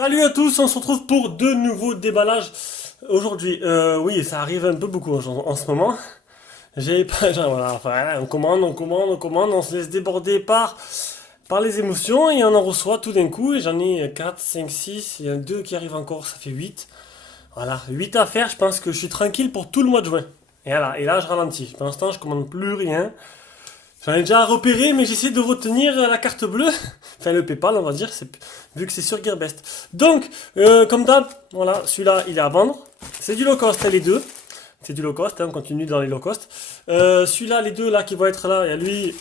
Salut à tous, on se retrouve pour de nouveaux déballages aujourd'hui. Oui, ça arrive un peu beaucoup en ce moment. J'ai pas, genre, voilà, enfin, on se laisse déborder par les émotions et on en reçoit tout d'un coup. Et j'en ai 4, 5, 6, il y en a 2 qui arrivent encore, ça fait 8. Voilà, 8 à faire, je pense que je suis tranquille pour tout le mois de juin. Et voilà, et là je ralentis. Pour l'instant, je commande plus rien. J'en ai déjà repéré, mais j'essaie de retenir la carte bleue. Enfin, le PayPal, on va dire, vu que c'est sur Gearbest. Donc, comme d'hab, voilà, celui-là, il est à vendre. C'est du low cost, hein, les deux. C'est du low cost, hein, on continue dans les low cost. Celui-là, les deux là qui vont être là, il y a lui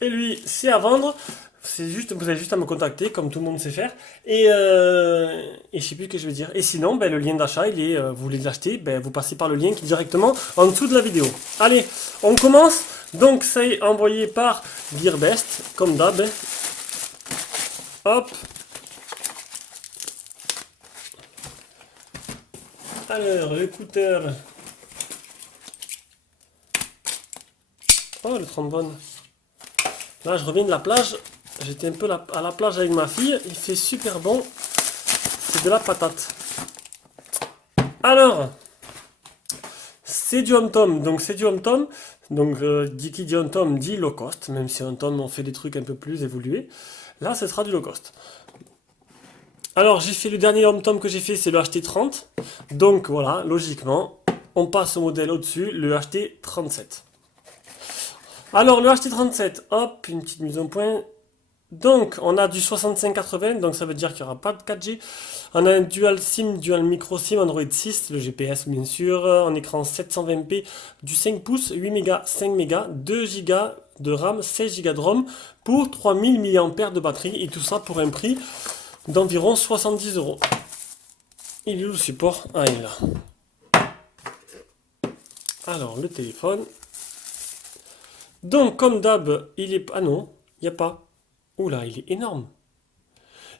et lui, c'est à vendre. C'est juste, vous avez juste à me contacter, comme tout le monde sait faire. Et je sais plus ce que je vais dire. Et sinon, ben, le lien d'achat, il est, vous voulez l'acheter, ben, vous passez par le lien qui est directement en dessous de la vidéo. Allez, on commence. Donc, c'est envoyé par Gearbest, comme d'hab. Hop. Alors, l'écouteur. Oh, le trombone. Là, je reviens de la plage. J'étais un peu à la plage avec ma fille. Il fait super bon. C'est de la patate. Alors, c'est du home tom. Donc, c'est du home tom. Donc, qui dit home tom dit low cost. Même si home tom, on fait des trucs un peu plus évolués. Là, ce sera du low cost. Alors, j'ai fait le dernier home tom que j'ai fait, c'est le HT30. Donc, voilà, logiquement, on passe au modèle au-dessus, le HT37. Alors, le HT37, hop, une petite mise au point. Donc, on a du 6580, donc ça veut dire qu'il n'y aura pas de 4G. On a un dual SIM, dual micro SIM, Android 6, le GPS bien sûr, en écran 720p, du 5 pouces, 8 Go, 5 Go, 2 Go de RAM, 16 Go de ROM pour 3000 mAh de batterie et tout ça pour un prix d'environ 70 euros. Il est où le support? Ah, il est là. Alors, le téléphone. Donc, comme d'hab, il est... Ah non, il n'y a pas. Oula, il est énorme.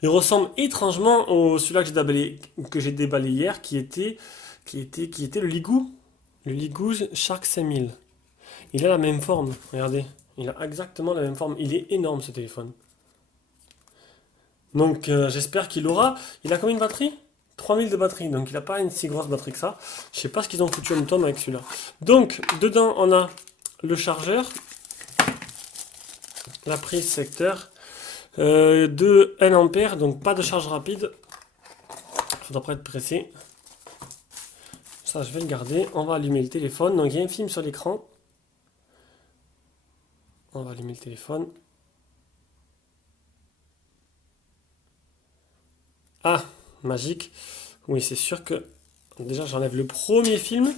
Il ressemble étrangement au celui-là que j'ai déballé hier, qui était le Ligoo. Le Ligoo Shark 5000. Il a la même forme, regardez. Il a exactement la même forme. Il est énorme ce téléphone. Donc j'espère qu'il aura... Il a combien de batterie? 3000 de batterie, donc il n'a pas une si grosse batterie que ça. Je sais pas ce qu'ils ont foutu en tonne avec celui-là. Donc dedans on a le chargeur, la prise secteur, de 1 ampère, donc pas de charge rapide. Il faudra pas être pressé. Ça je vais le garder. On va allumer le téléphone. Donc il y a un film sur l'écran. On va allumer le téléphone. Ah, magique. Oui, c'est sûr que déjà j'enlève le premier film.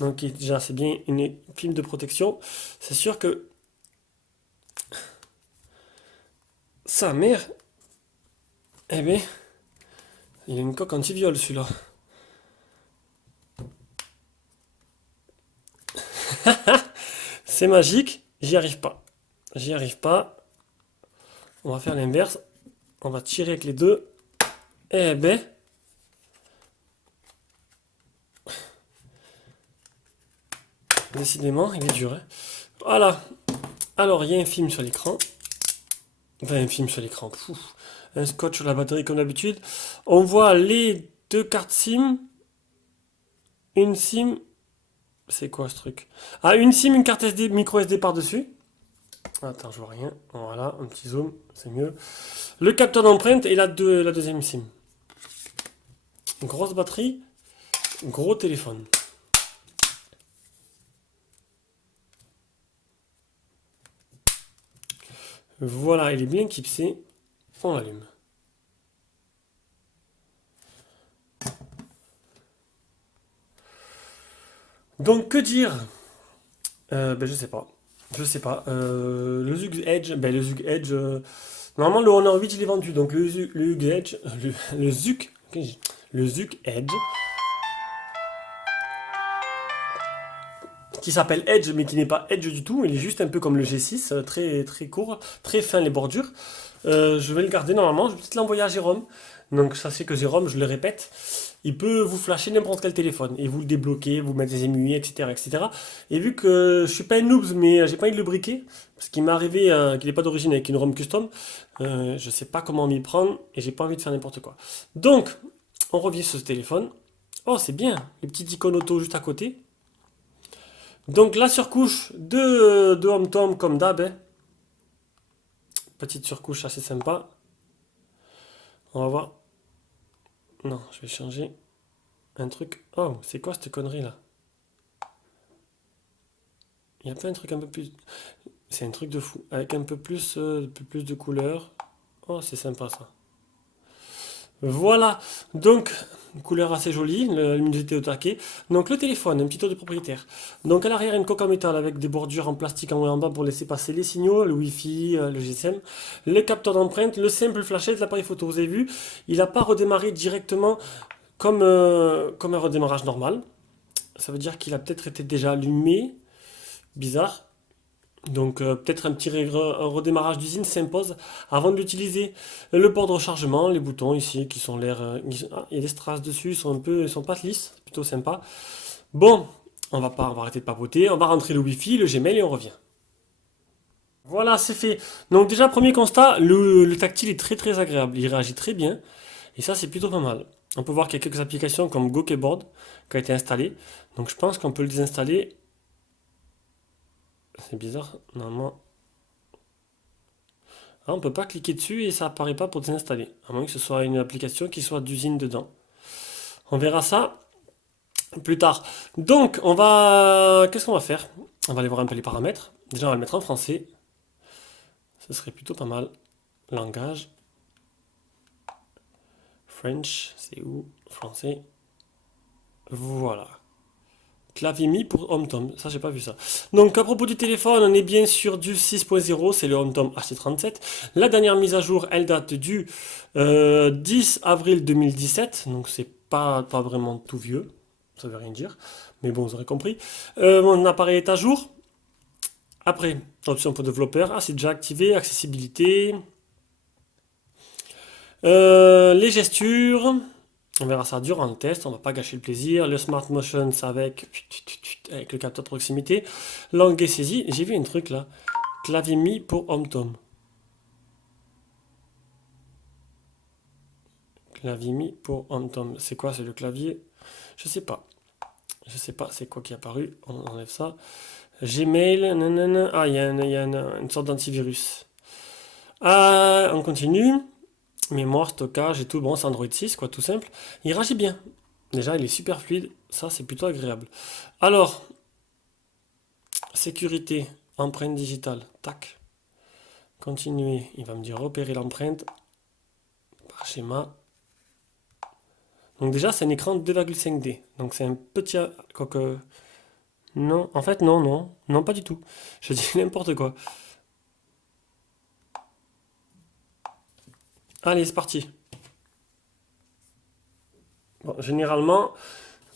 Donc déjà c'est bien une film de protection. C'est sûr que sa mère, eh bien, il a une coque anti-viol celui-là. C'est magique, j'y arrive pas. J'y arrive pas. On va faire l'inverse. On va tirer avec les deux. Eh ben, décidément, il est dur, hein. Voilà. Alors, il y a un film sur l'écran. Enfin, un film sur l'écran. Un scotch sur la batterie comme d'habitude. On voit les deux cartes SIM. Une SIM. C'est quoi ce truc? Ah, une SIM, une carte SD, micro SD par-dessus. Attends, je vois rien. Voilà, un petit zoom, c'est mieux. Le capteur d'empreinte et la deuxième SIM. Grosse batterie, gros téléphone. Voilà, il est bien clipsé. On l'allume. Donc, que dire? Ben, je sais pas. Je sais pas. Le Zug Edge, ben, le Zug Edge. Normalement, le Honor 8, il est vendu. Donc, le Zug Edge. Le Zug. Le Zug Edge. Qui s'appelle Edge, mais qui n'est pas Edge du tout. Il est juste un peu comme le G6, très, très court, très fin les bordures. Je vais le garder normalement. Je vais peut-être l'envoyer à Jérôme. Donc, ça c'est que Jérôme, je le répète. il peut vous flasher n'importe quel téléphone et vous le débloquer, vous mettre des émuis, etc., etc. Et vu que je suis pas un noob, mais j'ai pas envie de le briquer, parce qu'il m'est arrivé qu'il n'est pas d'origine avec une ROM custom, je sais pas comment m'y prendre et j'ai pas envie de faire n'importe quoi. Donc, on revient sur ce téléphone. Oh, c'est bien, les petites icônes auto juste à côté. Donc, la surcouche de HomeTom comme d'hab, hein. Petite surcouche assez sympa. On va voir. Non, je vais changer un truc. Oh, c'est quoi cette connerie là? Il n'y a pas un truc un peu plus. C'est un truc de fou. Avec un peu plus de couleurs. Oh, c'est sympa ça. Voilà. Donc, une couleur assez jolie. La luminosité au taquet. Donc, le téléphone, un petit tour du propriétaire. Donc, à l'arrière, une coque en métal avec des bordures en plastique en haut et en bas pour laisser passer les signaux, le Wi-Fi, le GSM, le capteur d'empreinte, le simple flashet de l'appareil photo. Vous avez vu, il n'a pas redémarré directement comme un redémarrage normal. Ça veut dire qu'il a peut-être été déjà allumé. Bizarre. Donc peut-être un redémarrage d'usine s'impose avant de l'utiliser. Le port de rechargement, les boutons ici qui sont l'air... il y a des strass dessus, ils sont pas lisses, c'est plutôt sympa. Bon, on va arrêter de papoter, on va rentrer le Wi-Fi, le Gmail et on revient. Voilà, c'est fait. Donc déjà, premier constat, le tactile est très très agréable, il réagit très bien. Et ça, c'est plutôt pas mal. On peut voir qu'il y a quelques applications comme GoKeyboard qui a été installé. Donc je pense qu'on peut le désinstaller. C'est bizarre, normalement. Ah, on peut pas cliquer dessus et ça apparaît pas pour désinstaller. À moins que ce soit une application qui soit d'usine dedans. On verra ça plus tard. Donc, qu'est-ce qu'on va faire? On va aller voir un peu les paramètres. Déjà, on va le mettre en français. Ce serait plutôt pas mal. Langage. French, c'est où? Français. Voilà. Clavier Mi pour HomeTom, ça j'ai pas vu ça. Donc à propos du téléphone, on est bien sur du 6.0, c'est le HomeTom HT37. La dernière mise à jour, elle date du 10 avril 2017, donc c'est pas vraiment tout vieux, ça veut rien dire, mais bon, vous aurez compris. Mon appareil est à jour. Après, option pour développeur, ah c'est déjà activé, accessibilité, les gestures. On verra ça durant le test, on va pas gâcher le plaisir. Le Smart Motion, c'est avec le capteur de proximité. Langue et saisie. J'ai vu un truc là. Clavier Mi pour HomeTom. Clavier Mi pour HomeTom. C'est quoi? C'est le clavier? Je sais pas. Je sais pas c'est quoi qui est apparu. On enlève ça. Gmail. Nanana. Ah, il y a une sorte d'antivirus. Ah, on continue. Mémoire, stockage et tout. Bon, c'est Android 6, quoi, tout simple. Il réagit bien. Déjà, il est super fluide. Ça, c'est plutôt agréable. Alors, sécurité, empreinte digitale. Tac. Continuer. Il va me dire repérer l'empreinte par schéma. Donc déjà, c'est un écran 2,5D. Donc c'est un petit... Quoique... Non, en fait, non, non. Non, pas du tout. Je dis n'importe quoi. Allez, c'est parti. Bon, généralement,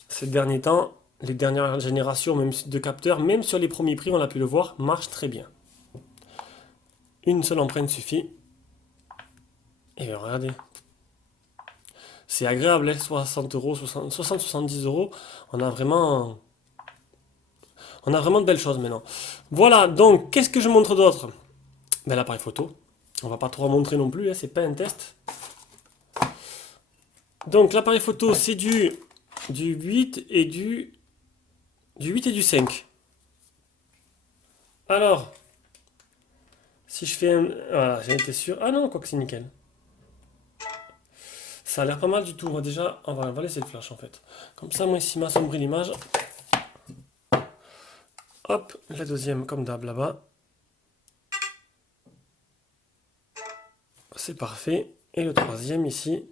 ces derniers temps, les dernières générations même de capteurs, même sur les premiers prix, on a pu le voir, marchent très bien. Une seule empreinte suffit. Et bien, regardez. C'est agréable, hein, 60 euros, 70 euros. On a vraiment, on a vraiment de belles choses maintenant. Voilà, donc, qu'est-ce que je montre d'autre? Ben, l'appareil photo. On va pas trop en montrer non plus, hein, c'est pas un test. Donc, l'appareil photo, c'est du 8 et du 8 et du 5. Alors, si je fais un... Voilà, j'ai été sûr. Ah non, quoi que c'est nickel. Ça a l'air pas mal du tout. On va laisser le flash en fait. Comme ça, moi, ici, m'assombrit l'image. Hop, la deuxième, comme d'hab, là-bas. C'est parfait. Et le troisième, ici.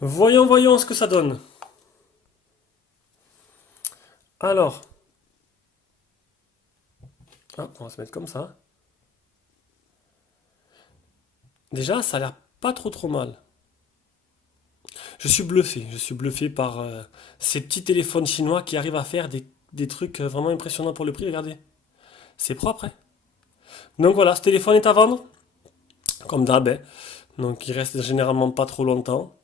Voyons, voyons ce que ça donne. Alors, hop, on va se mettre comme ça. Déjà, ça a l'air pas trop trop mal. Je suis bluffé par ces petits téléphones chinois qui arrivent à faire des trucs vraiment impressionnants pour le prix. Regardez, c'est propre, hein. Donc voilà, ce téléphone est à vendre. comme d'hab, hein. Donc il reste généralement pas trop longtemps.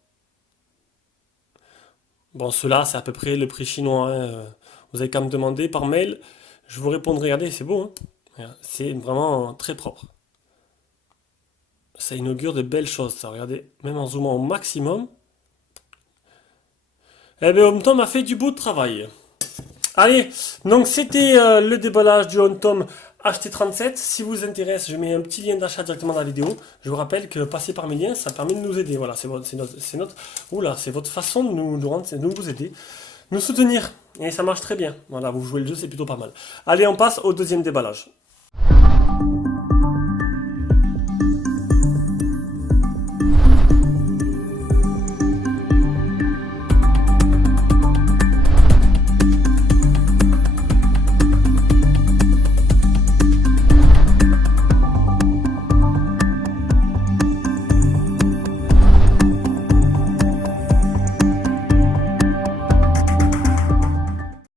Bon, ceux-là, c'est à peu près le prix chinois, hein. Vous avez qu'à me demander par mail, je vous répondrai. Regardez, c'est beau, hein. Regarde, c'est vraiment très propre. Ça inaugure de belles choses, ça. Regardez, même en zoomant au maximum. Eh bien, Home Tom a fait du beau travail. Allez, donc c'était le déballage du Home Tom HT37. Si vous intéresse, je mets un petit lien d'achat directement dans la vidéo. Je vous rappelle que passer par mes liens, ça permet de nous aider. Voilà, oula, c'est votre façon de nous rendre, de nous aider, nous soutenir. Et ça marche très bien. Voilà, vous jouez le jeu, c'est plutôt pas mal. Allez, on passe au deuxième déballage.